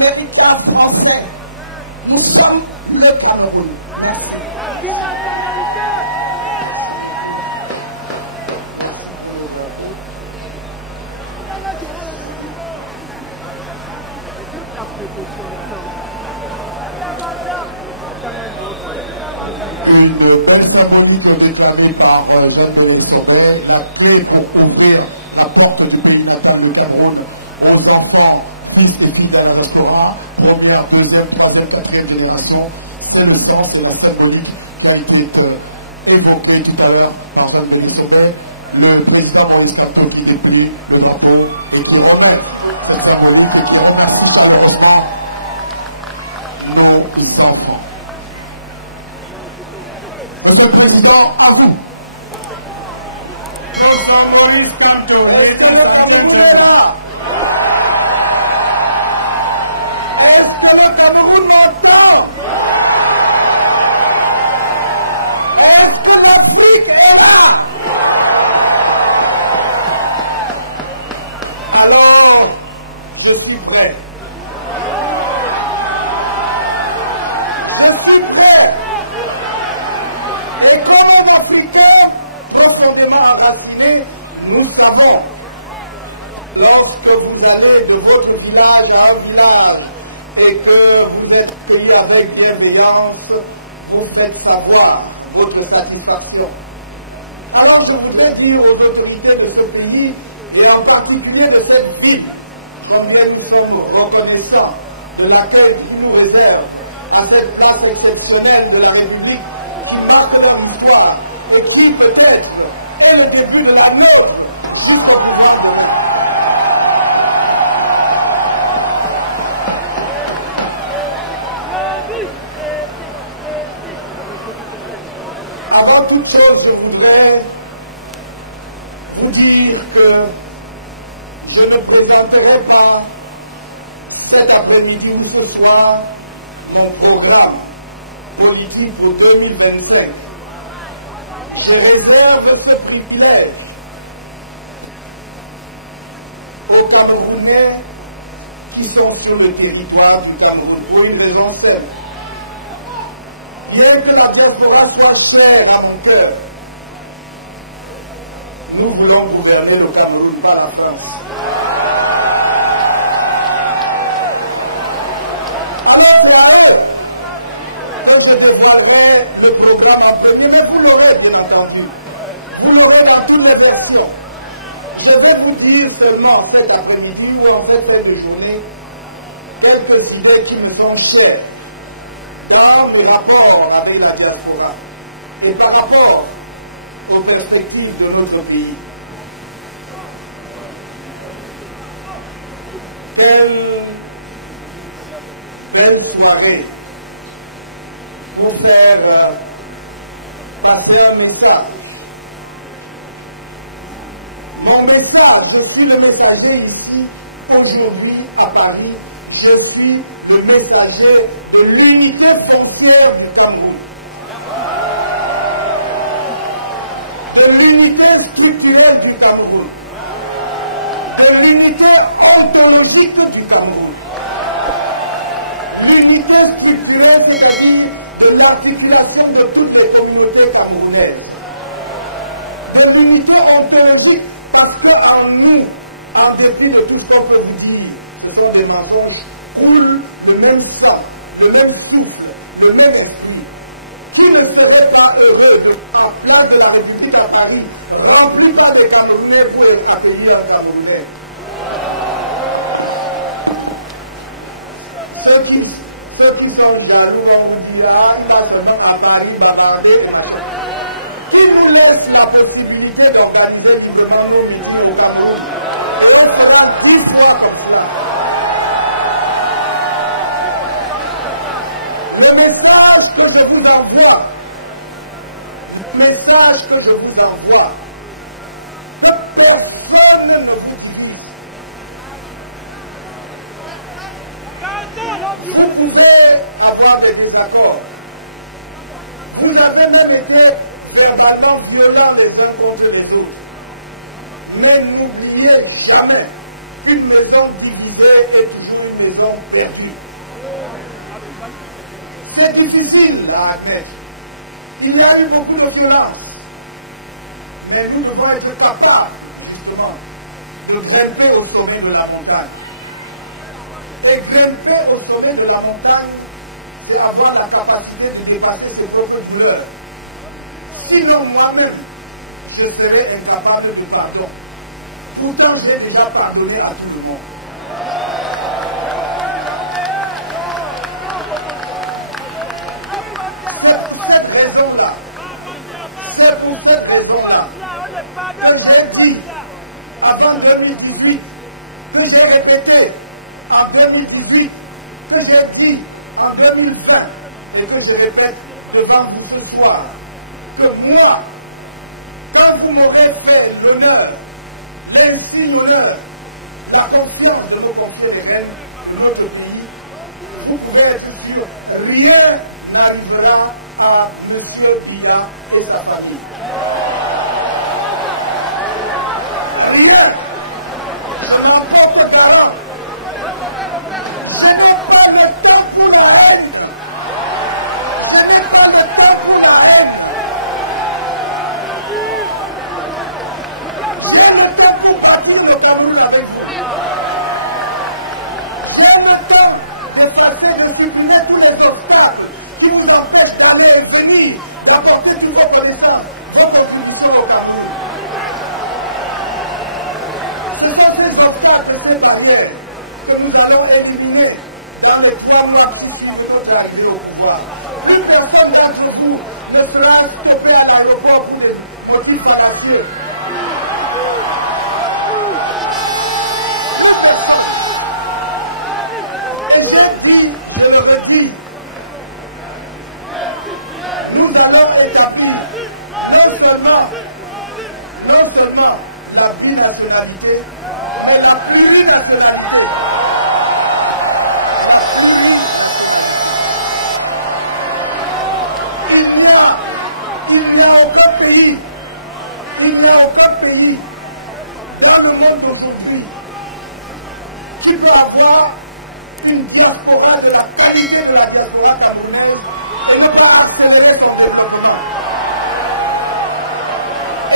Américains, Français. Nous sommes le Cameroun. Merci. Une belle symbolique déclarée par Jeanne Sauvet, la clé pour ouvrir la porte du pays natal, le Cameroun, aux enfants, fils et filles à la restaurant, première, deuxième, troisième, quatrième génération. C'est le sens et la symbolique qui a été évoquée tout à l'heure par Jeanne Sauvet. Le président Maurice Kamto qui déplie le drapeau et qui remet cette symbolique et qui remercie chaleureusement nos enfants. Monsieur le Président, à vous. Président Maurice Kamto, Est-ce que le Cameroun est là? Est-ce que le Cameroun m'entend? Est-ce que l'Afrique est là? Alors, je suis prêt. Je suis prêt. Et comme Africains, profondément enracinés, nous savons, lorsque vous allez de votre village à un village et que vous êtes payé avec bienveillance, vous faites savoir votre satisfaction. Alors je voudrais dire aux autorités de ce pays, et en particulier de cette ville, combien nous sommes reconnaissants de l'accueil qui nous réserve à cette place exceptionnelle de la République, qui marque la victoire et qui peut-être est le début de la nôtre jusqu'au pouvoir de l'État. Avant toute chose, je voudrais vous dire que je ne présenterai pas cet après-midi ou ce soir mon programme politique pour 2025. Je réserve ce privilège aux Camerounais qui sont sur le territoire du Cameroun pour une raison simple. Bien que la diaspora soit chère à mon cœur, nous voulons gouverner le Cameroun, pas la France. Alors, c'est à eux que je dévoilerai le programme en premier, mais vous l'aurez bien entendu. Vous l'aurez dans toutes les versions. Je vais vous dire seulement cet après-midi ou en fait cette journée quelques idées qui me sont chères dans le rapport avec la diaspora et par rapport aux perspectives de notre pays. Belle soirée pour faire passer un message. Mon message, je suis le messager ici, aujourd'hui à Paris, je suis le messager de l'unité foncière du Cameroun. De l'unité structurelle du Cameroun. De l'unité ontologique du Cameroun. L'unité structurelle, c'est-à-dire de l'articulation de toutes les communautés camerounaises. De l'unité ontologique, parce qu'en nous, en dépit de tout ce qu'on peut vous dire, ce sont des mensonges, coule le même sang, le même souffle, le même esprit. Qui ne serait pas heureux de, en place de la République à Paris, rempli par des Camerounais pour accueillir un Camerounais? Ceux qui sont jaloux vont vous dire, ah, il va seulement à Paris bavarder. Qui nous laisse la possibilité d'organiser tout devant nos métiers au Cameroun? Et on sera 6 fois comme ça. Le message que je vous envoie, que personne ne vous divise. Vous pouvez avoir des désaccords. Vous avez même été verbalement violents les uns contre les autres. Mais n'oubliez jamais qu'une maison divisée Yaoundé est toujours une maison perdue. C'est difficile à admettre. Il y a eu beaucoup de violence. Mais nous devons être capables, justement, de grimper au sommet de la montagne. Et grimper au sommet de la montagne, c'est avoir la capacité de dépasser ses propres douleurs. Sinon, moi-même, je serais incapable de pardon. Pourtant, j'ai déjà pardonné à tout le monde. C'est pour cette raison-là que j'ai dit avant 2018, que j'ai répété en 2018, que j'ai dit en 2020 et que je répète devant vous ce soir, que moi, quand vous m'aurez fait l'honneur, l'insigne honneur, la confiance de nos conseils et reines de notre pays, vous pouvez être sûr, rien n'arrivera à M. Bila et sa famille. Rien. Je n'en porte garant. Je n'ai pas le temps pour la haine. Je n'ai pas le temps pour la haine. J'ai le temps pour partir le Cameroun avec vous. J'ai le temps de passer, de supprimer tous les obstacles qui vous empêchent d'aller et venir, d'apporter toutes vos connaissances, vos contributions au Cameroun. Ce sont ces obstacles, ces barrières que nous allons éliminer dans les 3 mois qui suivent notre arrivée au pouvoir. Une personne d'entre vous ne sera stoppée à l'aéroport pour des motifs fallacieux. Et j'ai dit, je le redis, nous allons établir non seulement la binationalité, mais la plurinationalité. Il n'y a aucun pays dans le monde aujourd'hui qui peut avoir une diaspora de la qualité de la diaspora camerounaise et ne pas accélérer son développement.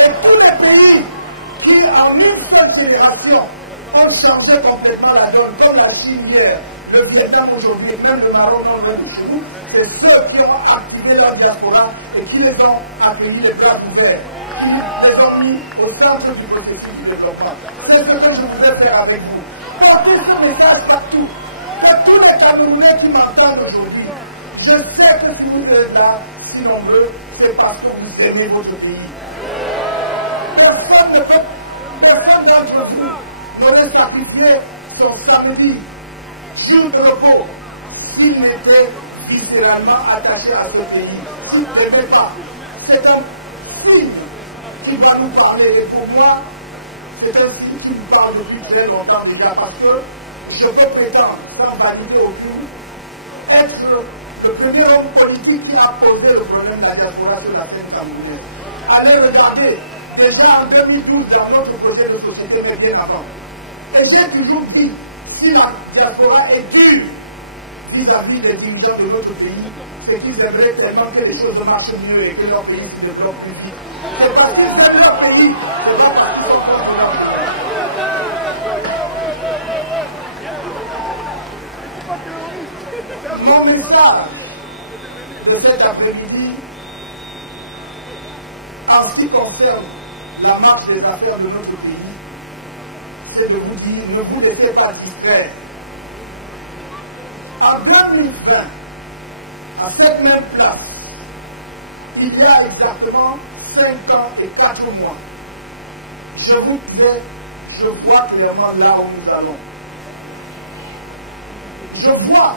Et tous les pays qui, en une seule génération, ont changé complètement la donne, comme la Chine hier, le Vietnam aujourd'hui, même le Maroc non loin de chez nous, c'est ceux qui ont activé leur diaspora et qui les ont accueillis les bras ouverts, qui les ont mis au centre du processus du développement. C'est ce que je voudrais faire avec vous. Portez ce message partout. Que tous les Camerounais qui m'entendent aujourd'hui, je sais que si vous êtes là, si nombreux, c'est parce que vous aimez votre pays. Personne d'entre vous n'aurait sacrifié son samedi, jour de repos, s'il n'était viscéralement attaché à ce pays, s'il n'aimait pas. C'est un signe qui doit nous parler. Et pour moi, c'est un signe qui nous parle depuis très longtemps déjà, parce que je peux prétendre, sans valider autour, être le premier homme politique qui a posé le problème de la diaspora sur la scène camerounaise. Allez regarder, déjà en 2012, dans notre projet de société, mais bien avant. Et j'ai toujours dit, si la diaspora est dure vis-à-vis des dirigeants de notre pays, c'est qu'ils aimeraient tellement que les choses marchent mieux et que leur pays se développe plus vite. C'est parce qu'ils aiment leur pays, c'est pas parce qu'ils sont contre leur pays. Mon message de cet après-midi, en ce qui concerne la marche des affaires de notre pays, c'est de vous dire, ne vous laissez pas distraire. En 2020, à cette même place, il y a exactement 5 ans et 4 mois, je vous disais, je vois clairement là où nous allons. Je vois.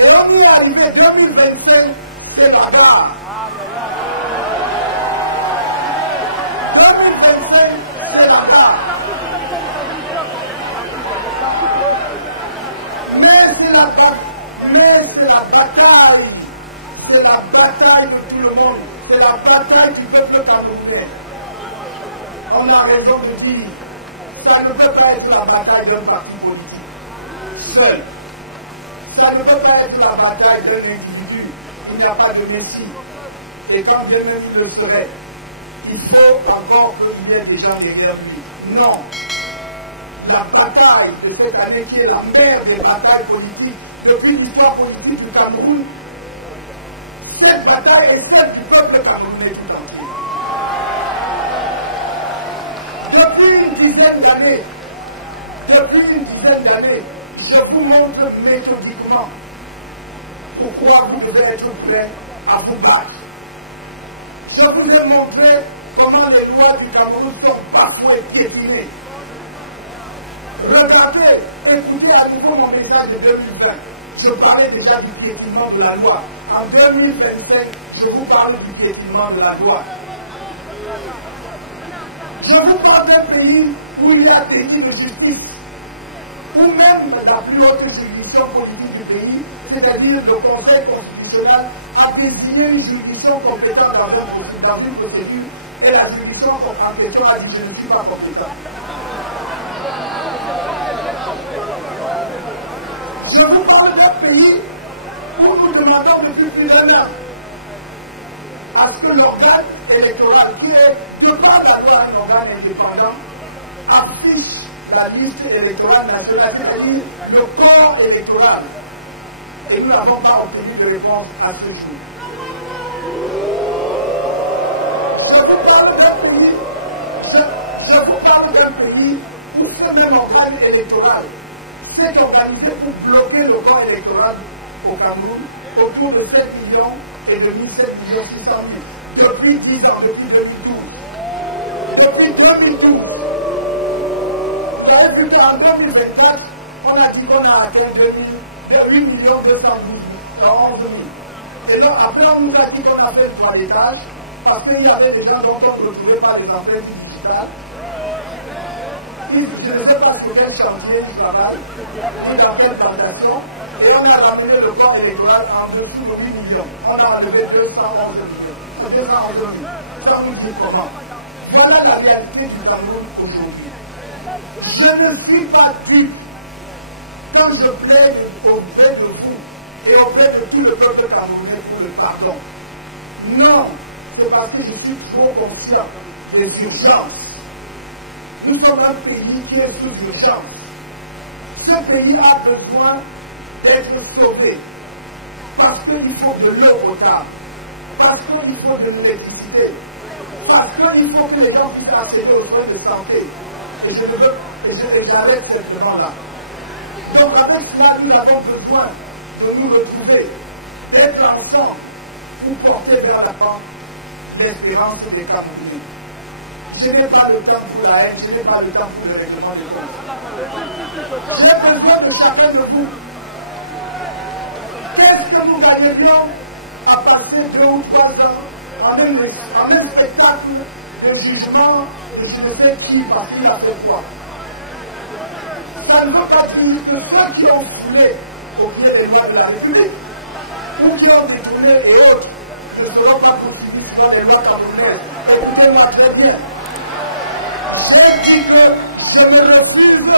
Et on y est arrivé, 2025, c'est la gare. 2025, c'est la gare. Mais c'est la bataille. C'est la bataille de tout le monde. C'est la bataille du peuple camerounais. On a raison de dire, Ça ne peut pas être la bataille d'un parti politique seul. Ça ne peut pas être la bataille d'un individu. Il n'y a pas de messie. Et quand bien même il le serait, il faut encore qu'il y ait des gens derrière lui. Non. La bataille de cette année qui est la mère des batailles politiques depuis l'histoire politique du Cameroun, cette bataille est celle du peuple camerounais tout entier. Depuis une dizaine d'années, je vous montre méthodiquement pourquoi vous devez être prêts à vous battre. Je vous ai montré comment les lois du Cameroun sont parfois piétinées. Regardez, écoutez à nouveau mon message de 2020. Je parlais déjà du piétinement de la loi. En 2025, je vous parle du piétinement de la loi. Je vous parle d'un pays où il y a délit de justice, où même la plus haute juridiction politique du pays, c'est-à-dire le Conseil constitutionnel, a désigné une juridiction compétente dans une procédure, et la juridiction en question a dit « je ne suis pas compétent ». Je vous parle d'un pays où nous demandons depuis plus d'un an à ce que l'organe électoral, qui est, de par la loi, un organe indépendant, affiche la liste électorale nationale, c'est-à-dire le corps électoral. Et nous n'avons pas obtenu de réponse à ce jour. Je vous parle d'un pays où ce même organe électoral s'est organisé pour bloquer le corps électoral au Cameroun autour de 7 millions et de 7 millions 600 000 depuis 10 ans, depuis 2012. Depuis 2012. Vous avez vu qu'en 2024, on a dit qu'on a atteint 8 millions 211 000. Et donc après on nous a dit qu'on a fait le toilettage parce qu'il y avait des gens dont on ne retrouvait pas les empreintes digitales. Je ne sais pas sur quel chantier ils travaillent, ni dans quelle plantation, et on a ramené le corps électoral en dessous de 8 millions. On a enlevé 211 millions, 211 000, sans nous dire comment. Voilà la réalité du Cameroun aujourd'hui. Je ne suis pas dupe quand je plaide auprès de vous et auprès de tout le peuple camerounais pour le pardon. Non, c'est parce que je suis trop conscient des urgences. Nous sommes un pays qui est sous urgence. Ce pays a besoin d'être sauvé parce qu'il faut de l'eau potable, parce qu'il faut de l'électricité, parce qu'il faut que les gens puissent accéder aux soins de santé. Et j'arrête cette demande-là. Donc avec cela, nous avons besoin de nous retrouver, d'être ensemble pour porter vers la pente l'espérance des Camerounais. Je n'ai pas le temps pour la haine, je n'ai pas le temps pour le règlement des comptes. J'ai besoin de chacun de vous. Qu'est-ce que nous gagnerions à passer 2 ou 3 ans en même spectacle de jugement de je ne sais qui parce qu'il a fait quoi? Ça ne veut pas dire que ceux qui ont foulé les lois de la République ou qui ont détourné et autres ne seront pas poursuivis sur les lois camerounaises. Écoutez-moi très bien. J'ai dit que je me refuse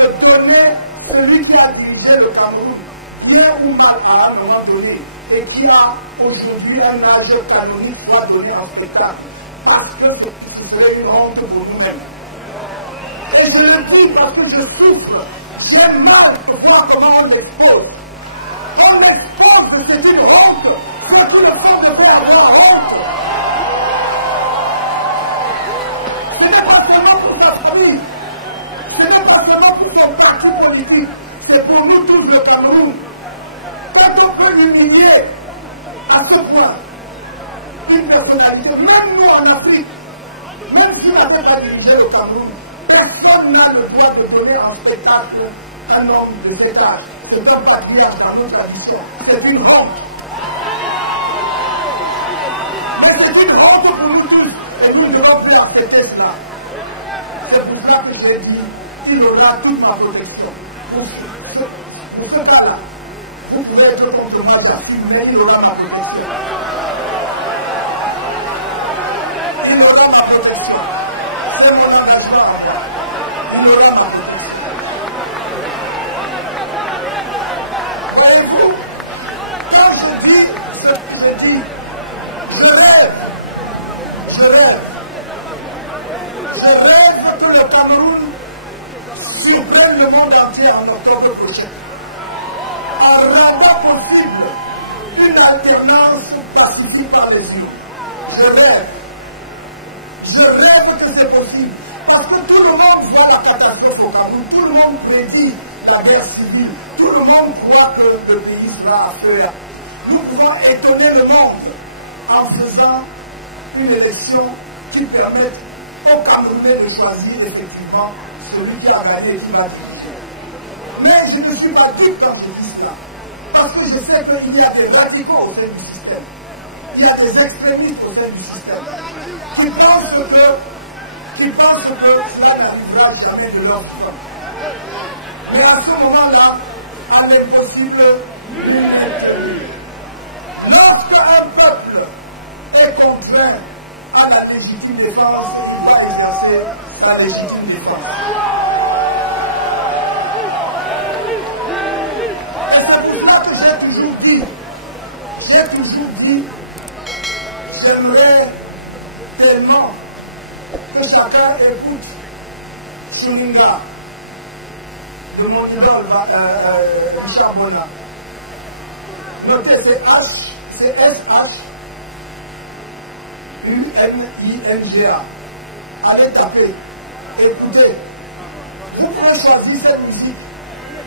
de donner celui qui a dirigé le Cameroun, bien ou mal à un moment donné, et qui a aujourd'hui un âge canonique soit donné en spectacle, parce que ce serait une honte pour nous-mêmes. Et je le dis parce que je souffre, j'ai mal pour voir comment on l'expose. On l'expose, c'est une honte, c'est que le peuple devrait avoir honte. Ce n'est pas seulement pour sa famille, ce n'est pas seulement pour son parti politique, c'est pour nous tous le Cameroun. Quand on peut l'humilier à ce point, une personnalité, même nous en Afrique, même si on n'avait pas dirigé le Cameroun, personne n'a le droit de donner en spectacle un homme de cet âge. C'est comme patriarche dans nos traditions. C'est une honte. Mais c'est une honte pour nous tous. Et nous ne devons plus accepter cela. C'est pour ça que j'ai dit, il aura toute ma protection. Pour ce cas-là, vous pouvez être contre moi, j'assume, mais il aura ma protection. Il aura ma protection. C'est mon engagement à moi. Il y aura ma réponse. Voyez-vous, quand je dis ce que je dis, je rêve que le Cameroun surprenne le monde entier en octobre prochain, en rendant possible une alternance pacifique par les urnes. Je rêve que c'est possible, parce que tout le monde voit la catastrophe au Cameroun, tout le monde prédit la guerre civile, tout le monde croit que le pays sera à feu. Nous pouvons étonner le monde en faisant une élection qui permette aux Camerounais de choisir effectivement celui qui a gagné et qui va diriger. Mais je ne suis pas dupe quand je dis cela, parce que je sais qu'il y a des radicaux au sein du système, il y a des extrémistes au sein du système, qui pensent que cela n'arrivera jamais de leur temps. Mais à ce moment-là, à l'impossible, nul n'est tenu. Lorsqu'un peuple est contraint à la légitime défense, il doit exercer sa légitime défense. Et c'est pour ça que j'ai toujours dit, j'aimerais tellement que chacun écoute Suninga de mon idole Richard Bona. Notez, c'est S-H-U-N-I-N-G-A. Allez taper, écoutez. Vous pouvez choisir cette musique,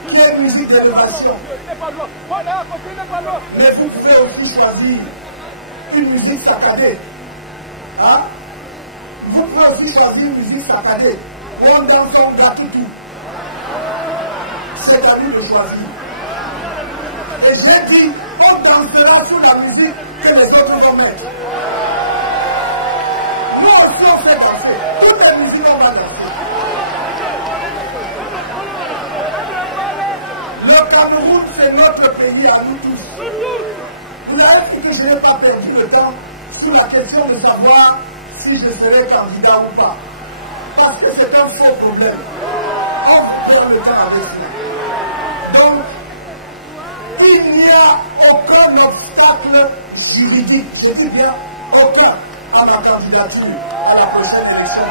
qui est une musique d'élévation. Mais vous pouvez aussi choisir une musique saccadée. Hein? Vous pouvez aussi choisir une musique saccadée. On danse en gratuit. C'est à lui de choisir. Et j'ai dit, on dansera sur la musique que les autres vont mettre. Nous aussi on fait danser. Toutes les musiques on va danser. Le Cameroun, c'est notre pays à nous tous. Vous avez vu que je n'ai pas perdu le temps sur la question de savoir si je serai candidat ou pas. Parce que c'est un faux problème. On perd le temps avec nous. Donc, il n'y a aucun obstacle juridique, je dis bien aucun, à ma candidature à la prochaine élection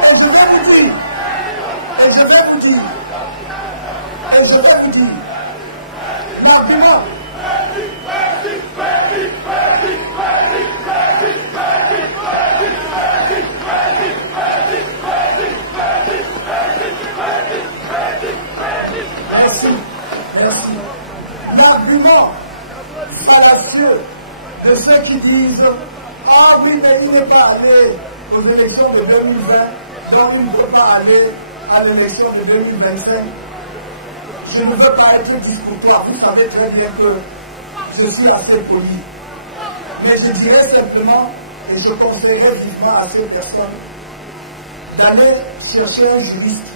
présidentielle. Et je vais vous dire, l'argument. Merci. L'argument fallacieux de ceux qui disent « Ah oui, mais il n'est pas allé aux élections de 2020, donc il ne peut pas aller à l'élection de 2025. » Je ne veux pas être discourtois, vous savez très bien que je suis assez poli. Mais je dirais simplement, et je conseillerais vivement à ces personnes, d'aller chercher un juriste.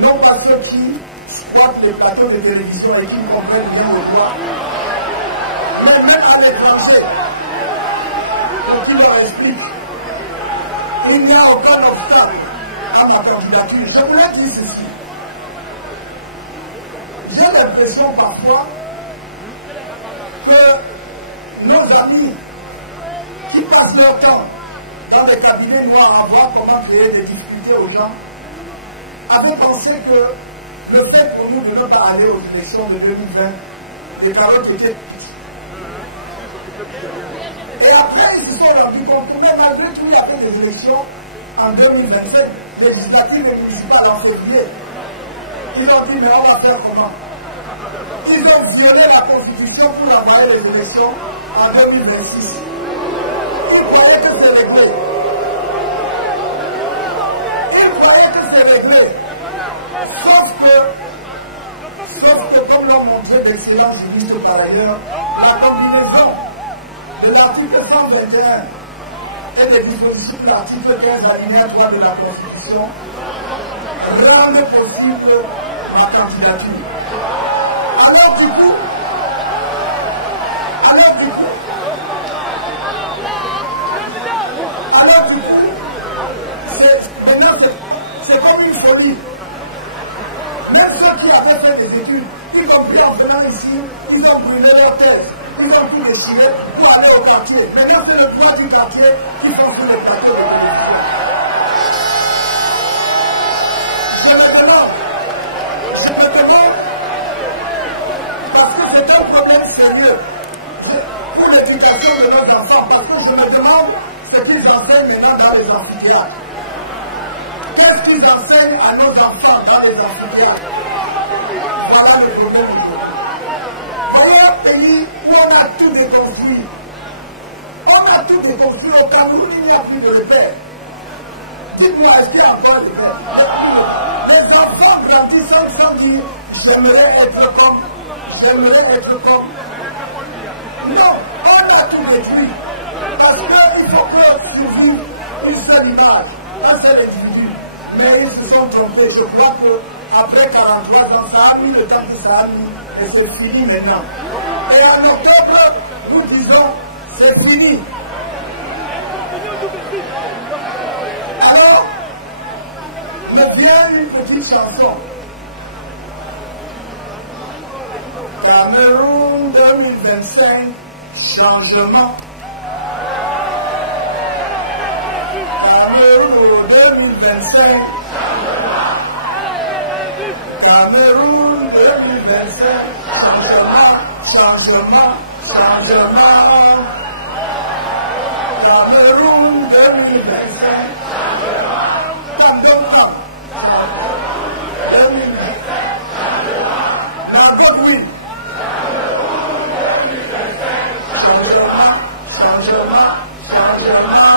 Non pas ceux qui squattent les plateaux de télévision et qui ne comprennent rien au droit, mais même à l'étranger, pour qu'ils leur expliquent. Il n'y a aucun obstacle à ma candidature. Je voulais dire ceci. J'ai l'impression parfois que nos amis qui passent leur temps dans les cabinets noirs à voir comment créer des difficultés aux gens avaient pensé que le fait pour nous de ne pas aller aux élections de 2020, les carottes étaient petites. Et après, ils se sont rendus compte que même malgré tout, il y a fait des élections en 2025, législatives et municipales en février. Ils ont dit, mais on va faire comment? Ils ont violé la Constitution pour envoyer les élections en 2026. Ils croyaient que c'est réglé. Sauf que, comme l'ont montré d'excellents juristes par ailleurs, la combinaison de l'article 121 et des dispositions de l'article 15 alinéa 3 de la Constitution rendent possible ma candidature. Alors du coup, Alors, maintenant, c'est comme une folie. Même ceux qui avaient fait des études, y compris en venant ici, ils ont brûlé leur tête, ils ont tout déchiré pour aller au quartier. Maintenant, c'est le droit du quartier qui sont sur le plateau de l'élection. Je me demande, parce que c'est un problème sérieux pour l'éducation de nos enfants, parce que je me demande ce qu'ils enseignent maintenant dans les amphithéâtres. Qu'est-ce qu'ils enseignent à nos enfants dans les amphithéâtres? Voilà le problème aujourd'hui. Voyez un pays où on a tout déconstruit. On a tout déconstruit. Au Cameroun, il n'y a plus de repères. Dites-moi, est-ce qu'il y a encore des repères? Les enfants grandissent sans dire j'aimerais être comme. J'aimerais être comme. Non, on a tout détruit. Parce qu'il faut que survivre une seule image, un seul individu. Mais ils se sont trompés. Je crois qu'après 43 ans, ça a mis le temps que ça a mis. Et c'est fini maintenant. Et en octobre, nous disons, c'est fini. Alors, me vient une petite chanson. Cameroun 2025, changement. Cameroun 2025. Cameroun 2025. Changement, changement, changement. Cameroun 2025. Changement. 2025. La bonne nuit. Changement, changement, changement.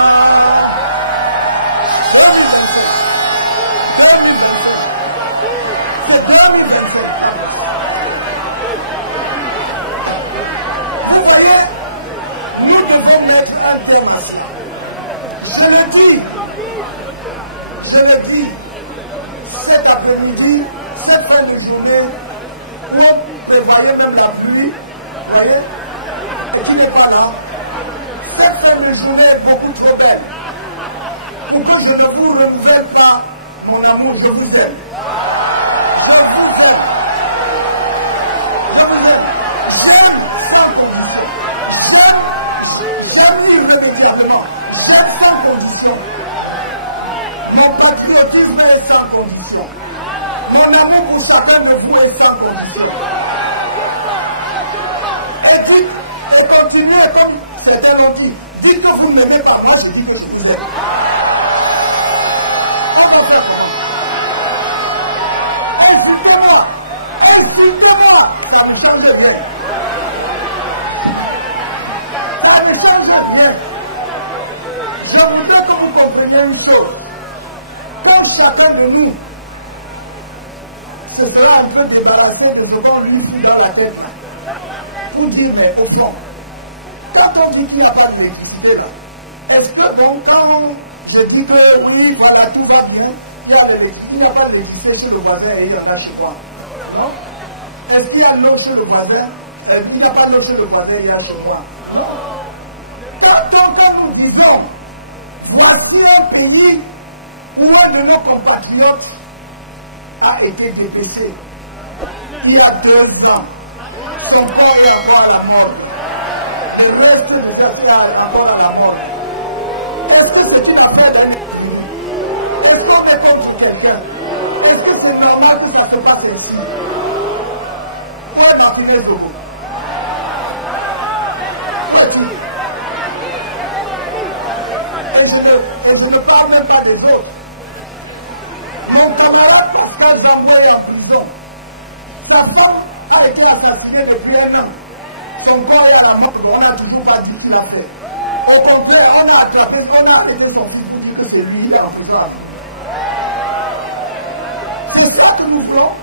Vous voyez, nous devons mettre un terme à ça. Je le dis, cet après-midi, cette fin de journée, où on prévoyait même la pluie, vous voyez, et qui n'est pas là, cette fin de journée est beaucoup trop belle. Pour que je ne vous renouvelle pas mon amour, je vous aime. Je vous aime. Je vous aime. J'aime sans condition. J'aime irrémédiablement. J'aime sans condition. Mon patriotisme est sans condition. Mon amour pour chacun de vous est sans condition. Et puis, et continuez comme certains l'ont dit. Dites que vous ne m'aimez pas, moi je dis que je vous aime. Insultez-moi, insultez-moi, ça me change rien. Ça ne change rien. Je voudrais que vous compreniez une chose. Comme chacun de nous se sera un peu débarrassé de ce qu'on lui fout dans la tête, pour dire, mais au fond, quand on dit qu'il n'y a pas d'électricité là, est-ce que bon, quand je dis que oui, voilà, tout va bien, il n'y a pas d'électricité sur le voisin et il y en a chez moi, non? Est-ce qu'il y a l'eau sur le voisin? Il n'y a pas d'eau sur le voisin, il y a chez moi, non? Quand nous disons, voici un pays où un de nos compatriotes a été dépêché, il y a 2 ans, son corps est encore à la mort. Le reste de personnes est encore à la mort. Est-ce que c'est une affaire d'un individu? Est-ce qu'on est contre quelqu'un? Est-ce que c'est normal que ça se passe ici? Où est ma fille de vous? Et je ne parle même pas des autres. Mon camarade Pascal Zambo est en prison. Sa femme a été assassinée depuis 1 an. Son corps est à la mort, on n'a toujours pas dit qu'il a fait. Au contraire, on a attrapé, on a arrêté son fils pour dire que c'est lui en prison. C'est ça que nous voulons.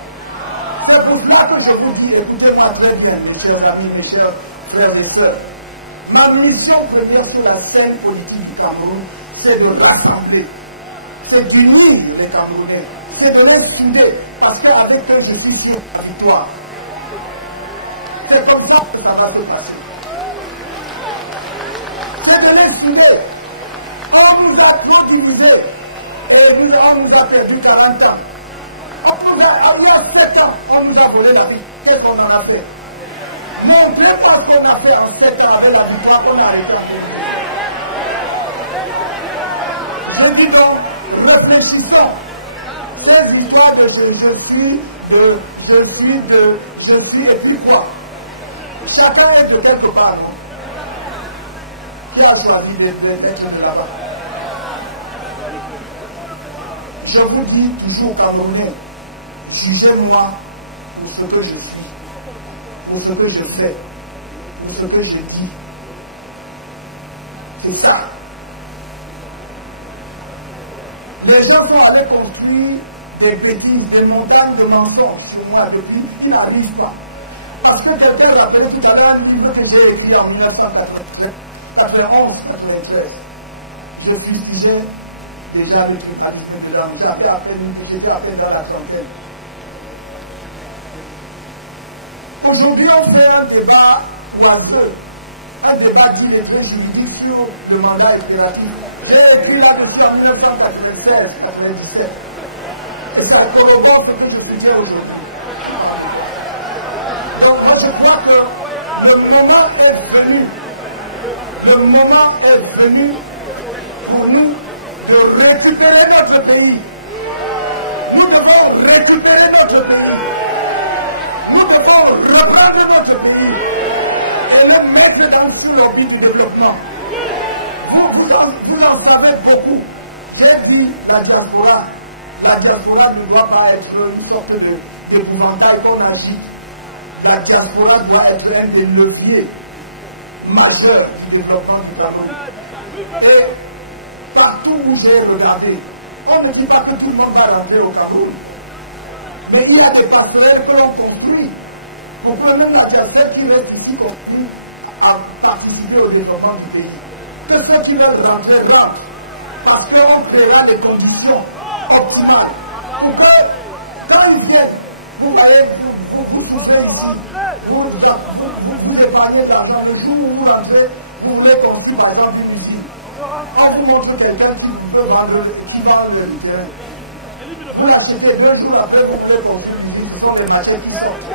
C'est pour cela que je vous dis, écoutez-moi très bien, mes chers amis, mes chers frères et sœurs. Ma mission première sur la scène politique du Cameroun, c'est de rassembler, c'est d'unir les Camerounais, c'est de les scinder, parce qu'avec eux, je suis sûr la victoire. C'est comme ça que ça va se passer. C'est de l'excuser. On nous a trop divisés. Et on nous a perdu 40 ans. On nous a mis à 7 ans, on nous a volé la vie. Qu'est-ce qu'on en a fait? Montrez-moi ce qu'on a fait en 7 ans avec la victoire qu'on a été en 2020. Je dis donc, réfléchissons. Cette victoire de je suis et puis quoi? Chacun est de quelque part, non? Qui a choisi d'être de là-bas? Je vous dis toujours, Camerounais, jugez-moi pour ce que je suis, pour ce que je fais, pour ce que je dis. C'est ça. Les gens sont allés construire des montagnes de mensonges sur moi depuis qu'ils n'arrivent pas. Parce que quelqu'un l'a appelé tout à l'heure un livre que j'ai écrit en 1997, 91, 93. Je suis sujet déjà le tribalisme dedans. J'étais à peine dans la trentaine. Aujourd'hui, on fait un débat oiseux, un débat qui est très juridique sur le mandat impératif. J'ai écrit là-dessus en 1996-97. Et ça corrobore ce que je disais aujourd'hui. Donc moi je crois que le moment est venu. Le moment est venu pour nous de récupérer notre pays. Nous devons récupérer notre pays. Nous devons reprendre notre pays et le mettre dans tout l'orbite du développement. Vous en savez beaucoup. J'ai dit la diaspora. La diaspora ne doit pas être une sorte d'épouvantail qu'on agite. La diaspora doit être un des leviers majeurs du développement du Cameroun. Et partout où j'ai regardé, on ne dit pas que tout le monde va rentrer au Cameroun. Mais il y a des partenaires que l'on construit pour que même la diaspora qui reste ici continue à participer au développement du pays. Que ceux qui veulent rentrer rentrent, parce qu'on créera des conditions optimales pour que quand ils viennent, vous voyez, vous touchez ici, vous épargnez de l'argent. Le jour où vous rentrez, vous voulez construire par exemple une usine. On vous montre quelqu'un qui vend le terrain. Vous l'achetez 2 jours après, vous pouvez construire une usine. Ce sont les marchés qui sortent.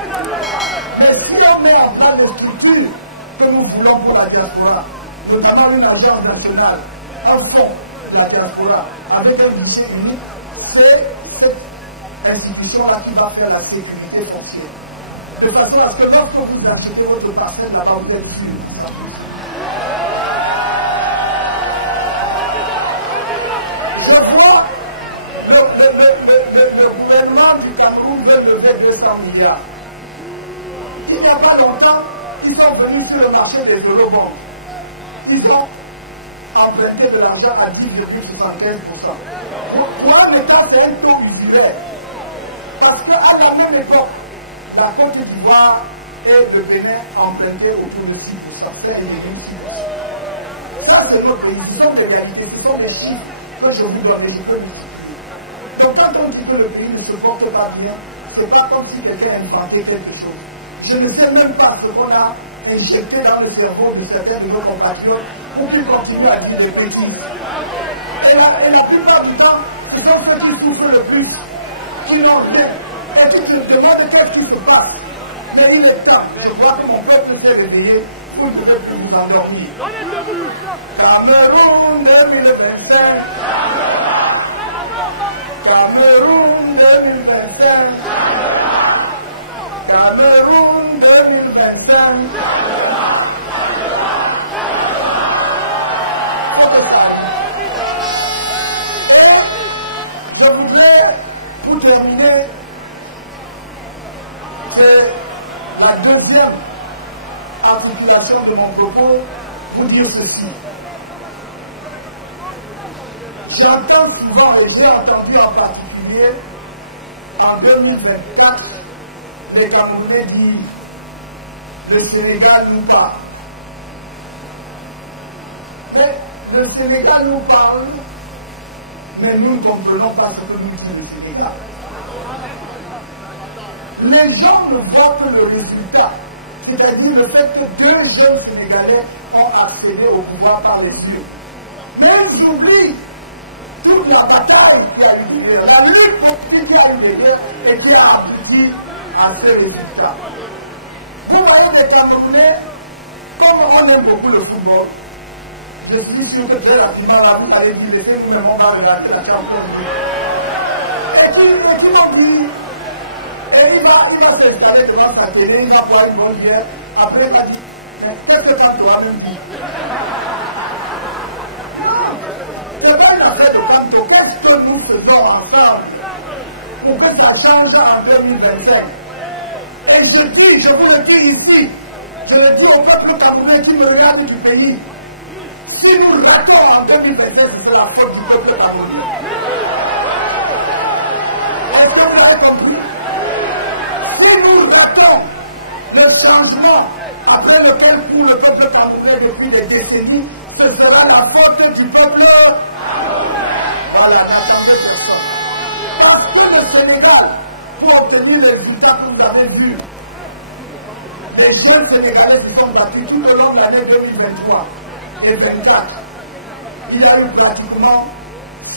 Mais si on met en place les structures que nous voulons pour la diaspora, notamment une agence nationale, un fonds de la diaspora, avec un guichet unique, c'est cette institution-là qui va faire la sécurité foncière. De façon à ce que lorsque vous achetez votre parcelle là-bas, vous êtes sûr. Je vois le gouvernement du Cameroun veut lever 200 milliards. Il n'y a pas longtemps, ils sont venus sur le marché des eurobonds. Ils ont emprunté de l'argent à 10,75%. Pour un État, c'est un taux usuel. Parce qu'à la même époque, la Côte d'Ivoire et le Bénin empruntaient autour de 6%. C'est 6%. Ça, c'est notre pays. Ce sont des réalités, ce sont des chiffres que je vous donne et je peux multiplier. Donc, quand on dit que le pays ne se porte pas bien, ce n'est pas comme si quelqu'un inventait quelque chose. Je ne sais même pas ce qu'on a injecté dans le cerveau de certains de nos compatriotes pour qu'ils continuent à dire des bêtises. Et la plupart du temps, c'est comme ceux qui souffrent le plus, qui n'ont rien. Et qui se demandent qu'est-ce qui se passe. Mais il est temps, je crois que mon peuple s'est réveillé, vous ne devez plus vous endormir. Cameroun 2025. Cameroun 2025. Cameroun 2025. Et je voudrais, pour terminer, c'est la deuxième articulation de mon propos, vous dire ceci. J'entends souvent, et j'ai entendu en particulier, en 2024, les Camerounais disent le Sénégal nous parle. Mais le Sénégal nous parle, mais nous ne comprenons pas ce que nous dit le Sénégal. Les gens ne voient que le résultat. c'est-à-dire le fait que 2 jeunes Sénégalais ont accédé au pouvoir par les yeux. Mais ils oublient toute la bataille qui a eu lieu, la lutte politique qui a eu lieu et qui a abouti à ce résultat. Vous voyez les Camerounais, comme on aime beaucoup le football, je suis sûr que très rapidement là, vous allez dire, laissez-vous-même, on va regarder la Champions League. Et puis on dit, et il va s'installer devant sa télé, il va boire une bonne bière, après il va dire, mais qu'est-ce que ça doit même dire? C'est pas une affaire de Canto, qu'est-ce que nous faisons ensemble pour que ça change en 2025? Et je vous le dis ici, je le dis au peuple camerounais qui me regarde du pays, si nous ratons en 2025, c'est la faute du peuple camerounais. Est-ce que vous avez compris? Si nous ratons le changement après lequel court le peuple camerounais depuis des décennies, ce sera la faute du peuple. Voilà, n'attendez que ça. Parce que le Sénégal, pour obtenir les résultats que vous avez vus, les jeunes Sénégalais qui sont battus tout au long de l'année 2023 et 2024, il y a eu pratiquement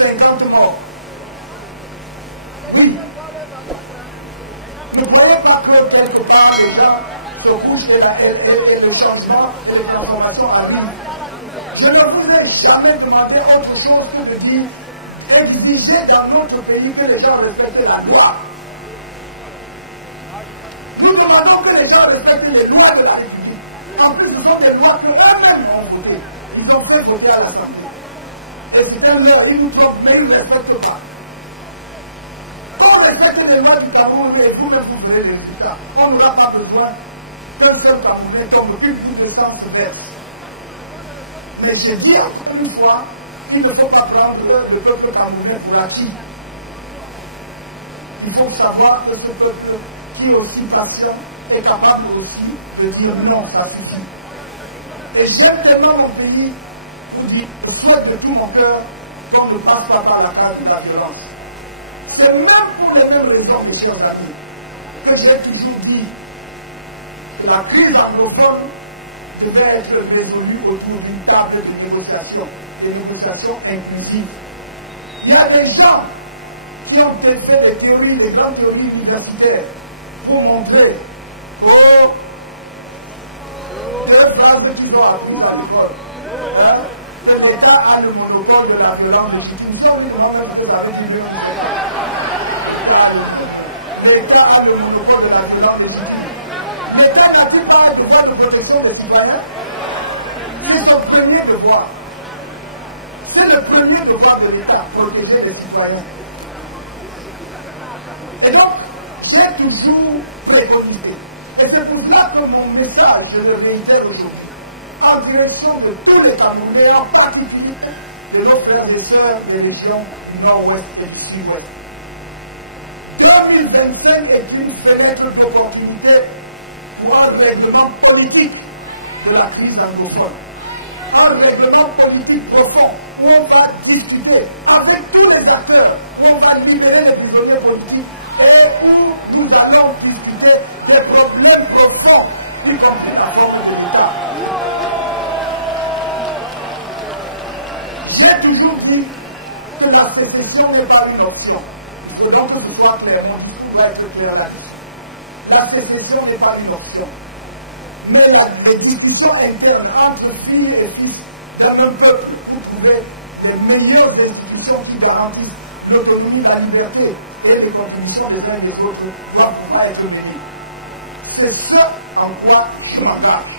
50 morts. Oui. Ne croyez pas que quelque part les gens se couchent et le changement et les transformations arrivent. Je ne vous ai jamais demandé autre chose que de dire exiger dans notre pays que les gens respectent la loi. Nous demandons que les gens respectent les lois de la République. En plus, ce sont des lois qu'eux-mêmes ont votées. Ils ont fait voter à l'Assemblée. Et c'est un leurre, ils nous trompent, mais ils ne respectent pas. Quand on respecte les lois du Cameroun et vous-même vous verrez les résultats, on n'aura pas besoin qu'un seul Camerounais tombe, qu'une goutte de sang se verse. Mais je dis encore une fois, il ne faut pas prendre le peuple camerounais pour acquis. Il faut savoir que ce peuple qui est aussi patient est capable aussi de dire non, ça suffit. Et j'aime tellement mon pays, vous dire, je souhaite de tout mon cœur qu'on ne passe pas par la case de la violence. C'est même pour les mêmes raisons, mes chers amis, que j'ai toujours dit que la crise anglophone devait être résolue autour d'une table de négociation inclusive. Il y a des gens qui ont testé les théories, les grandes théories universitaires pour montrer deux phrases que tu dois apprendre à l'école. Hein? Que l'État a le monopole de la violence de Chikou. Si on lui demande même ce que ça veut dire, l'État a le monopole de la violence de Chikou. L'État n'a-t-il pas un devoir de protection des citoyens? C'est son premier devoir. C'est le premier devoir de l'État, protéger les citoyens. Et donc, j'ai toujours préconisé. Et c'est pour cela que mon message, je le réitère aujourd'hui, en direction de tous les Camerounais, en particulier de nos frères et sœurs des régions du Nord-Ouest et du Sud-Ouest. 2025 est une fenêtre d'opportunité pour un règlement politique de la crise anglophone. Un règlement politique profond où on va discuter avec tous les acteurs, où on va libérer les prisonniers politiques et où nous allons discuter des problèmes profonds, y compris la forme de l'État. J'ai toujours dit que la sécession n'est pas une option. Il faut donc que ce soit clair, mon discours doit être clair là-dessus. La sécession n'est pas une option. Mais il y a des discussions internes entre filles et fils d'un même peuple pour trouver les meilleures institutions qui garantissent l'autonomie, la liberté et les contributions des uns et des autres doivent pouvoir être menées. C'est ce en quoi je m'engage.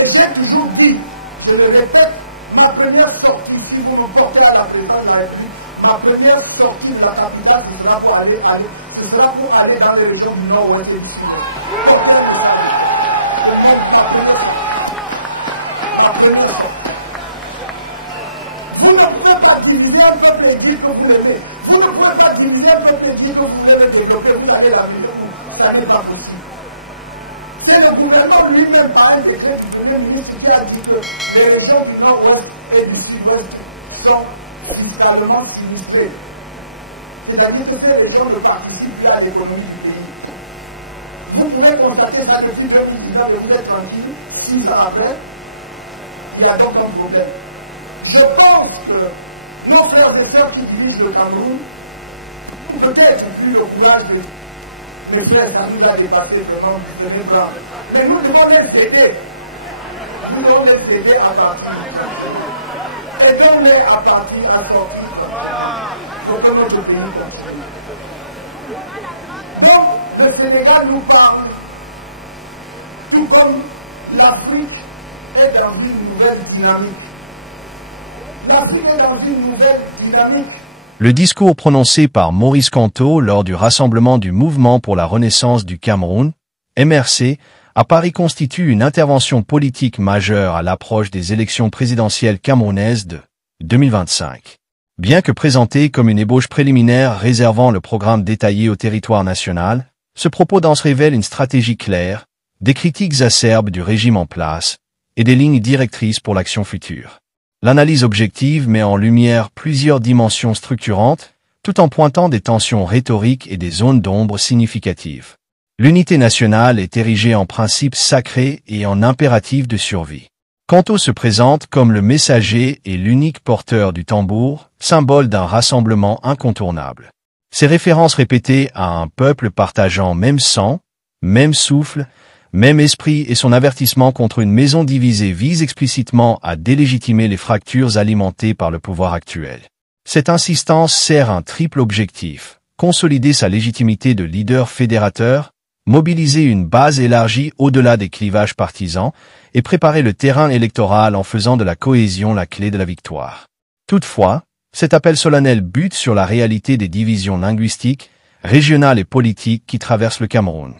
Et j'ai toujours dit, je le répète, ma première sortie, si vous me portez à la présidence de la République, ma première sortie de la capitale, ce sera pour aller dans les régions du Nord-Ouest et du Sud-Ouest. La première sortie. Vous ne pouvez pas diminuer un peuple église que vous l'aimez. Vous ne pouvez pas diminuer un peuple église que vous voulez développer. Vous allez la maison. Ça n'est pas possible. C'est le gouvernement lui-même, par un décret du Premier ministre, qui a dit que les régions du Nord-Ouest et du Sud-Ouest sont fiscalement sinistrées. C'est-à-dire que ces régions ne participent plus à l'économie du pays. Vous pouvez constater ça depuis 2019 et vous êtes tranquille, 6 ans après, il y a donc un problème. Je pense que nos frères et sœurs qui dirigent le Cameroun, ou peut-être plus le courage de faire, ça nous a dépassé vraiment de nous prendre. Mais nous devons les aider. Nous devons les aider à partir. Aidons-les à partir, à sortir. Pour que notre pays continue. Donc, le Sénégal nous parle, tout comme l'Afrique est dans une nouvelle dynamique. L'Afrique est dans une nouvelle dynamique. Le discours prononcé par Maurice Kamto lors du rassemblement du Mouvement pour la Renaissance du Cameroun, MRC, à Paris constitue une intervention politique majeure à l'approche des élections présidentielles camerounaises de 2025. Bien que présenté comme une ébauche préliminaire réservant le programme détaillé au territoire national, ce propos dense révèle une stratégie claire, des critiques acerbes du régime en place et des lignes directrices pour l'action future. L'analyse objective met en lumière plusieurs dimensions structurantes, tout en pointant des tensions rhétoriques et des zones d'ombre significatives. L'unité nationale est érigée en principe sacré et en impératif de survie. Kamto se présente comme le messager et l'unique porteur du tambour, symbole d'un rassemblement incontournable. Ses références répétées à un peuple partageant même sang, même souffle, même esprit et son avertissement contre une maison divisée vise explicitement à délégitimer les fractures alimentées par le pouvoir actuel. Cette insistance sert un triple objectif: consolider sa légitimité de leader fédérateur, mobiliser une base élargie au-delà des clivages partisans et préparer le terrain électoral en faisant de la cohésion la clé de la victoire. Toutefois, cet appel solennel bute sur la réalité des divisions linguistiques, régionales et politiques qui traversent le Cameroun.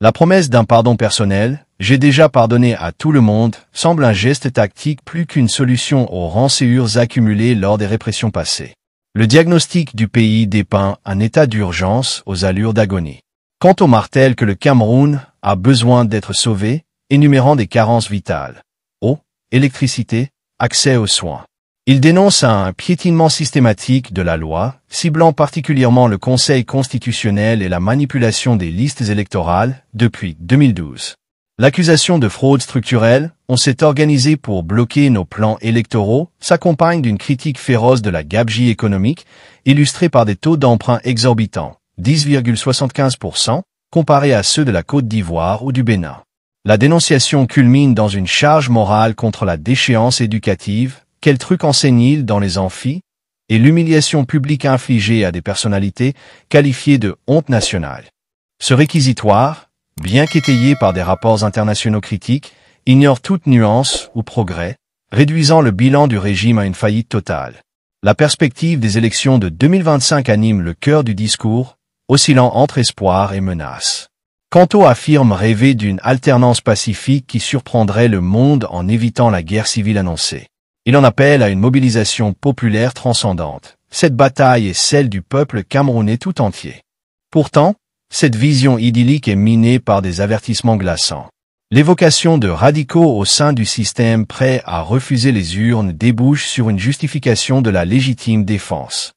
La promesse d'un pardon personnel, « j'ai déjà pardonné à tout le monde », semble un geste tactique plus qu'une solution aux rancœurs accumulées lors des répressions passées. Le diagnostic du pays dépeint un état d'urgence aux allures d'agonie. Kamto martèle que le Cameroun a besoin d'être sauvé, énumérant des carences vitales: eau, électricité, accès aux soins. Il dénonce un piétinement systématique de la loi, ciblant particulièrement le Conseil constitutionnel et la manipulation des listes électorales depuis 2012. L'accusation de fraude structurelle, on s'est organisé pour bloquer nos plans électoraux, s'accompagne d'une critique féroce de la gabegie économique, illustrée par des taux d'emprunt exorbitants, 10,75%, comparés à ceux de la Côte d'Ivoire ou du Bénin. La dénonciation culmine dans une charge morale contre la déchéance éducative, quel truc enseigne-t-il dans les amphis, et l'humiliation publique infligée à des personnalités qualifiées de honte nationale. Ce réquisitoire, bien qu'étayé par des rapports internationaux critiques, ignore toute nuance ou progrès, réduisant le bilan du régime à une faillite totale. La perspective des élections de 2025 anime le cœur du discours, oscillant entre espoir et menace. Kamto affirme rêver d'une alternance pacifique qui surprendrait le monde en évitant la guerre civile annoncée. Il en appelle à une mobilisation populaire transcendante. Cette bataille est celle du peuple camerounais tout entier. Pourtant, cette vision idyllique est minée par des avertissements glaçants. L'évocation de radicaux au sein du système prêts à refuser les urnes débouche sur une justification de la légitime défense.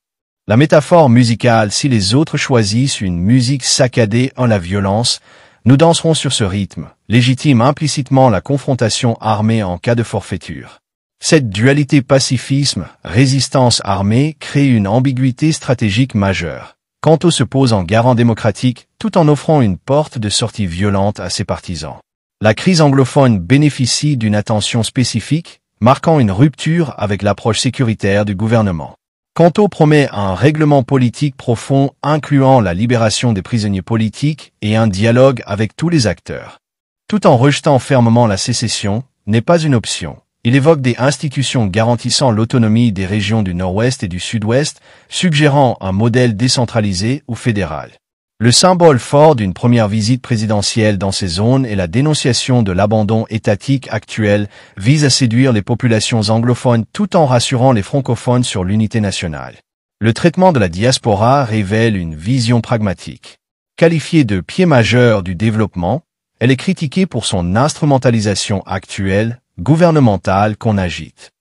La métaphore musicale: si les autres choisissent une musique saccadée en la violence, nous danserons sur ce rythme, légitime implicitement la confrontation armée en cas de forfaiture. Cette dualité pacifisme-résistance armée crée une ambiguïté stratégique majeure. Kamto se pose en garant démocratique, tout en offrant une porte de sortie violente à ses partisans. La crise anglophone bénéficie d'une attention spécifique, marquant une rupture avec l'approche sécuritaire du gouvernement. Kamto promet un règlement politique profond incluant la libération des prisonniers politiques et un dialogue avec tous les acteurs. Tout en rejetant fermement la sécession, n'est pas une option. Il évoque des institutions garantissant l'autonomie des régions du Nord-Ouest et du Sud-Ouest, suggérant un modèle décentralisé ou fédéral. Le symbole fort d'une première visite présidentielle dans ces zones et la dénonciation de l'abandon étatique actuel vise à séduire les populations anglophones tout en rassurant les francophones sur l'unité nationale. Le traitement de la diaspora révèle une vision pragmatique. Qualifiée de pied majeur du développement, elle est critiquée pour son instrumentalisation actuelle, gouvernementale qu'on agite.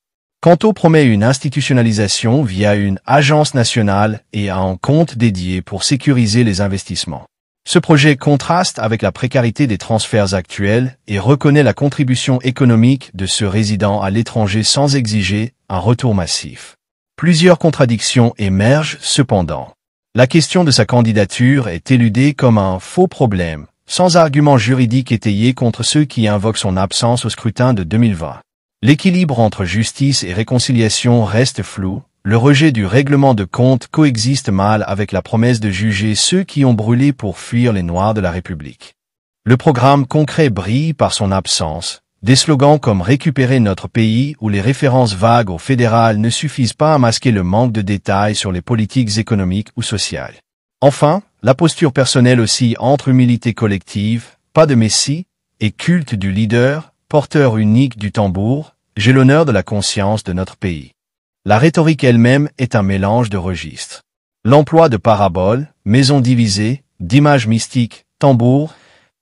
Kamto promet une institutionnalisation via une agence nationale et un compte dédié pour sécuriser les investissements. Ce projet contraste avec la précarité des transferts actuels et reconnaît la contribution économique de ceux résidant à l'étranger sans exiger un retour massif. Plusieurs contradictions émergent cependant. La question de sa candidature est éludée comme un faux problème, sans argument juridique étayé contre ceux qui invoquent son absence au scrutin de 2020. L'équilibre entre justice et réconciliation reste flou. Le rejet du règlement de compte coexiste mal avec la promesse de juger ceux qui ont brûlé pour fuir les Noirs de la République. Le programme concret brille par son absence. Des slogans comme « Récupérer notre pays » ou les références vagues au fédéral ne suffisent pas à masquer le manque de détails sur les politiques économiques ou sociales. Enfin, la posture personnelle oscille entre humilité collective, pas de messie, et culte du leader, porteur unique du tambour, « J'ai l'honneur de la conscience de notre pays ». La rhétorique elle-même est un mélange de registres. L'emploi de paraboles, maisons divisées, d'images mystiques, tambours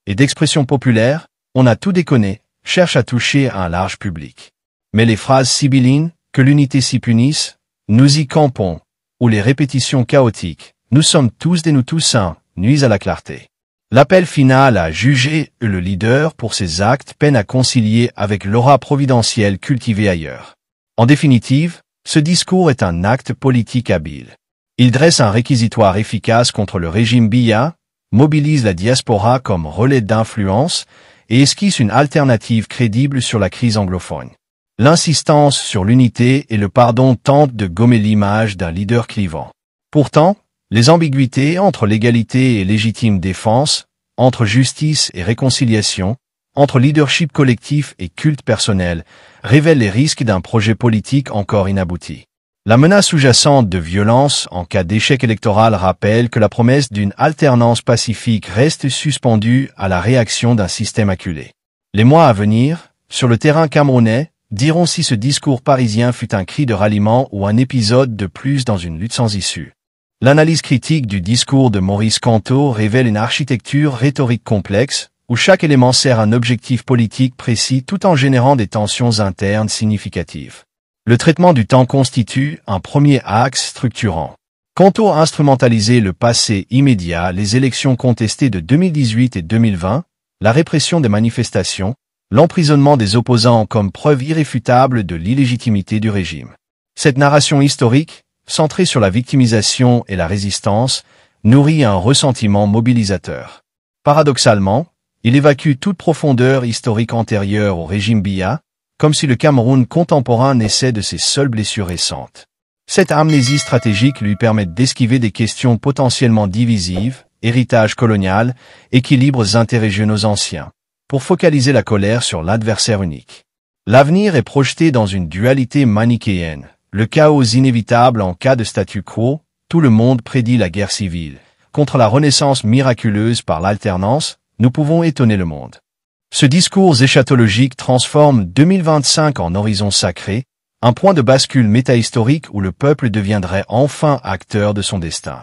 et d'expressions populaires, on a tout déconné, cherche à toucher un large public. Mais les phrases sibyllines, que l'unité s'y punisse, nous y campons, ou les répétitions chaotiques, nous sommes tous des nous tous un, nuisent à la clarté. L'appel final à juger le leader pour ses actes peine à concilier avec l'aura providentielle cultivée ailleurs. En définitive, ce discours est un acte politique habile. Il dresse un réquisitoire efficace contre le régime Biya, mobilise la diaspora comme relais d'influence et esquisse une alternative crédible sur la crise anglophone. L'insistance sur l'unité et le pardon tentent de gommer l'image d'un leader clivant. Pourtant, les ambiguïtés entre l'égalité et légitime défense, entre justice et réconciliation, entre leadership collectif et culte personnel, révèlent les risques d'un projet politique encore inabouti. La menace sous-jacente de violence en cas d'échec électoral rappelle que la promesse d'une alternance pacifique reste suspendue à la réaction d'un système acculé. Les mois à venir, sur le terrain camerounais, diront si ce discours parisien fut un cri de ralliement ou un épisode de plus dans une lutte sans issue. L'analyse critique du discours de Maurice Kamto révèle une architecture rhétorique complexe, où chaque élément sert un objectif politique précis tout en générant des tensions internes significatives. Le traitement du temps constitue un premier axe structurant. Kamto a instrumentalisé le passé immédiat, les élections contestées de 2018 et 2020, la répression des manifestations, l'emprisonnement des opposants comme preuve irréfutable de l'illégitimité du régime. Cette narration historique, centrée sur la victimisation et la résistance, nourrit un ressentiment mobilisateur. Paradoxalement, il évacue toute profondeur historique antérieure au régime Biya, comme si le Cameroun contemporain naissait de ses seules blessures récentes. Cette amnésie stratégique lui permet d'esquiver des questions potentiellement divisives, héritage colonial, équilibres interrégionaux anciens, pour focaliser la colère sur l'adversaire unique. L'avenir est projeté dans une dualité manichéenne, le chaos inévitable en cas de statu quo, tout le monde prédit la guerre civile, contre la renaissance miraculeuse par l'alternance, nous pouvons étonner le monde. Ce discours éschatologique transforme 2025 en horizon sacré, un point de bascule métahistorique où le peuple deviendrait enfin acteur de son destin.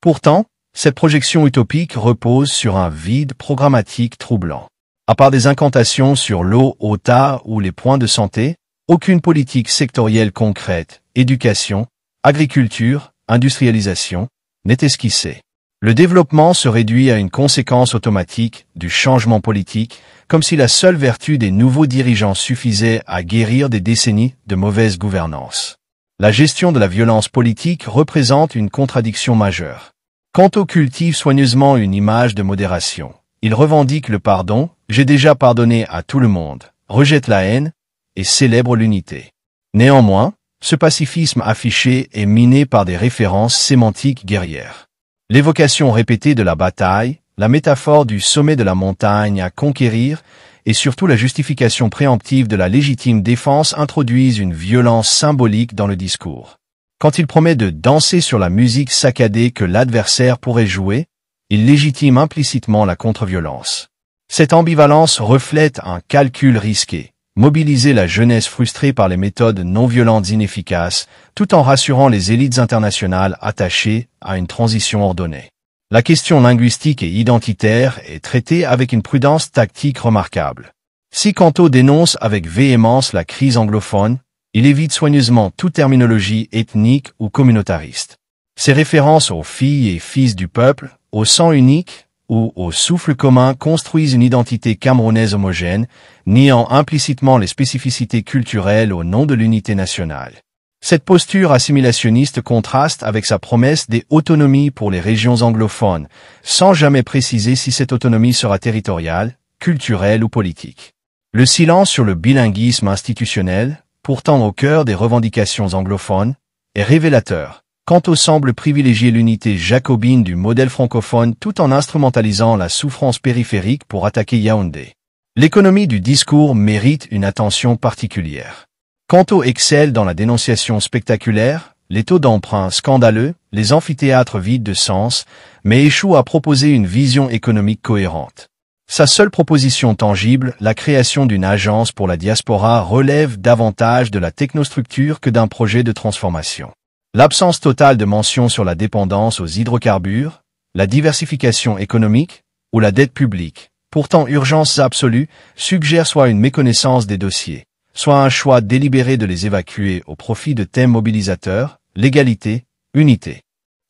Pourtant, cette projection utopique repose sur un vide programmatique troublant. À part des incantations sur l'eau, OTA ou les points de santé, aucune politique sectorielle concrète, éducation, agriculture, industrialisation, n'est esquissée. Le développement se réduit à une conséquence automatique du changement politique, comme si la seule vertu des nouveaux dirigeants suffisait à guérir des décennies de mauvaise gouvernance. La gestion de la violence politique représente une contradiction majeure. Kamto cultive soigneusement une image de modération. Il revendique le pardon, j'ai déjà pardonné à tout le monde, rejette la haine et célèbre l'unité. Néanmoins, ce pacifisme affiché est miné par des références sémantiques guerrières. L'évocation répétée de la bataille, la métaphore du sommet de la montagne à conquérir et surtout la justification préemptive de la légitime défense introduisent une violence symbolique dans le discours. Quand il promet de danser sur la musique saccadée que l'adversaire pourrait jouer, il légitime implicitement la contre-violence. Cette ambivalence reflète un calcul risqué, mobiliser la jeunesse frustrée par les méthodes non violentes inefficaces, tout en rassurant les élites internationales attachées à une transition ordonnée. La question linguistique et identitaire est traitée avec une prudence tactique remarquable. Si Kamto dénonce avec véhémence la crise anglophone, il évite soigneusement toute terminologie ethnique ou communautariste. Ses références aux filles et fils du peuple, au sang unique, ou au souffle commun construisent une identité camerounaise homogène, niant implicitement les spécificités culturelles au nom de l'unité nationale. Cette posture assimilationniste contraste avec sa promesse des autonomies pour les régions anglophones, sans jamais préciser si cette autonomie sera territoriale, culturelle ou politique. Le silence sur le bilinguisme institutionnel, pourtant au cœur des revendications anglophones, est révélateur. Kanto semble privilégier l'unité jacobine du modèle francophone tout en instrumentalisant la souffrance périphérique pour attaquer Yaoundé. L'économie du discours mérite une attention particulière. Kanto excelle dans la dénonciation spectaculaire, les taux d'emprunt scandaleux, les amphithéâtres vides de sens, mais échoue à proposer une vision économique cohérente. Sa seule proposition tangible, la création d'une agence pour la diaspora, relève davantage de la technostructure que d'un projet de transformation. L'absence totale de mention sur la dépendance aux hydrocarbures, la diversification économique ou la dette publique, pourtant urgence absolue, suggère soit une méconnaissance des dossiers, soit un choix délibéré de les évacuer au profit de thèmes mobilisateurs, l'égalité, unité.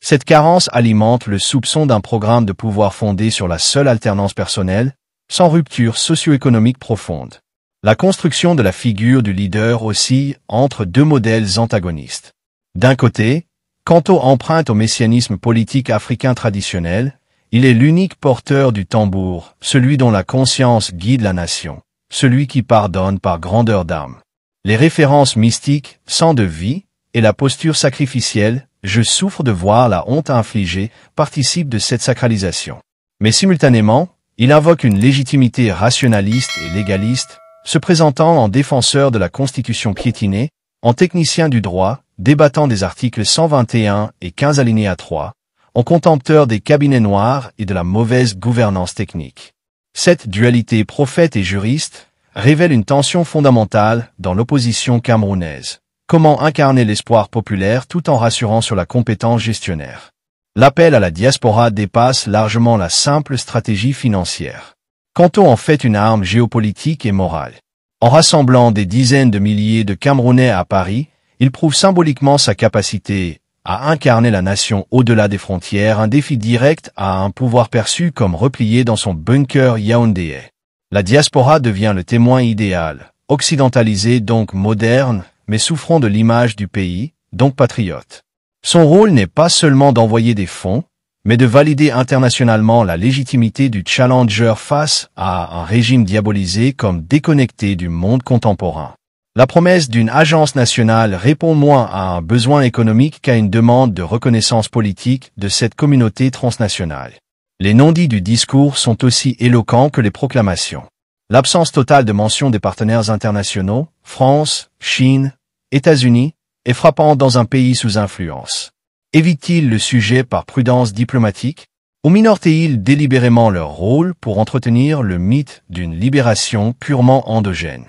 Cette carence alimente le soupçon d'un programme de pouvoir fondé sur la seule alternance personnelle, sans rupture socio-économique profonde. La construction de la figure du leader oscille entre deux modèles antagonistes. D'un côté, Kanto emprunte au messianisme politique africain traditionnel, il est l'unique porteur du tambour, celui dont la conscience guide la nation, celui qui pardonne par grandeur d'âme. Les références mystiques, sang de vie, et la posture sacrificielle, je souffre de voir la honte infligée, participent de cette sacralisation. Mais simultanément, il invoque une légitimité rationaliste et légaliste, se présentant en défenseur de la Constitution piétinée, en technicien du droit, débattant des articles 121 et 15 alinéa 3, en contempteur des cabinets noirs et de la mauvaise gouvernance technique. Cette dualité prophète et juriste révèle une tension fondamentale dans l'opposition camerounaise. Comment incarner l'espoir populaire tout en rassurant sur la compétence gestionnaire? L'appel à la diaspora dépasse largement la simple stratégie financière. Kanto en fait une arme géopolitique et morale. En rassemblant des dizaines de milliers de Camerounais à Paris, il prouve symboliquement sa capacité à incarner la nation au-delà des frontières, un défi direct à un pouvoir perçu comme replié dans son bunker yaoundéais. La diaspora devient le témoin idéal, occidentalisé donc moderne, mais souffrant de l'image du pays, donc patriote. Son rôle n'est pas seulement d'envoyer des fonds, mais de valider internationalement la légitimité du challenger face à un régime diabolisé comme déconnecté du monde contemporain. La promesse d'une agence nationale répond moins à un besoin économique qu'à une demande de reconnaissance politique de cette communauté transnationale. Les non-dits du discours sont aussi éloquents que les proclamations. L'absence totale de mention des partenaires internationaux, France, Chine, États-Unis, est frappante dans un pays sous influence. Évite-t-il le sujet par prudence diplomatique, ou minore-t-il délibérément leur rôle pour entretenir le mythe d'une libération purement endogène?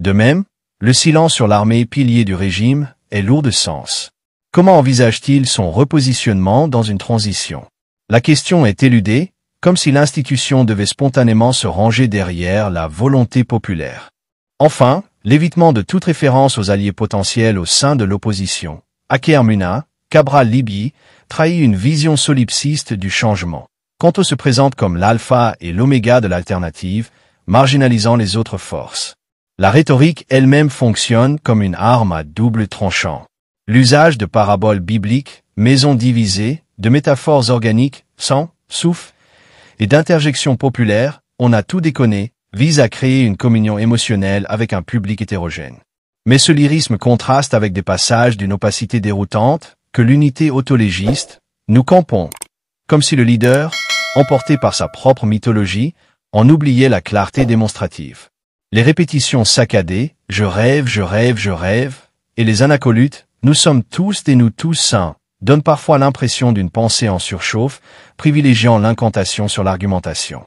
De même, le silence sur l'armée pilier du régime est lourd de sens. Comment envisage-t-il son repositionnement dans une transition? La question est éludée, comme si l'institution devait spontanément se ranger derrière la volonté populaire. Enfin, l'évitement de toute référence aux alliés potentiels au sein de l'opposition, Aker Muna, Cabral Libye, trahit une vision solipsiste du changement. Kanto se présente comme l'alpha et l'oméga de l'alternative, marginalisant les autres forces. La rhétorique elle-même fonctionne comme une arme à double tranchant. L'usage de paraboles bibliques, maisons divisées, de métaphores organiques, sang, souffle, et d'interjections populaires, on a tout déconné, vise à créer une communion émotionnelle avec un public hétérogène. Mais ce lyrisme contraste avec des passages d'une opacité déroutante, que l'unité autolégiste, nous campons. Comme si le leader, emporté par sa propre mythologie, en oubliait la clarté démonstrative. Les répétitions saccadées, je rêve, je rêve, je rêve, et les anacolutes, nous sommes tous et nous tous saints, donnent parfois l'impression d'une pensée en surchauffe, privilégiant l'incantation sur l'argumentation.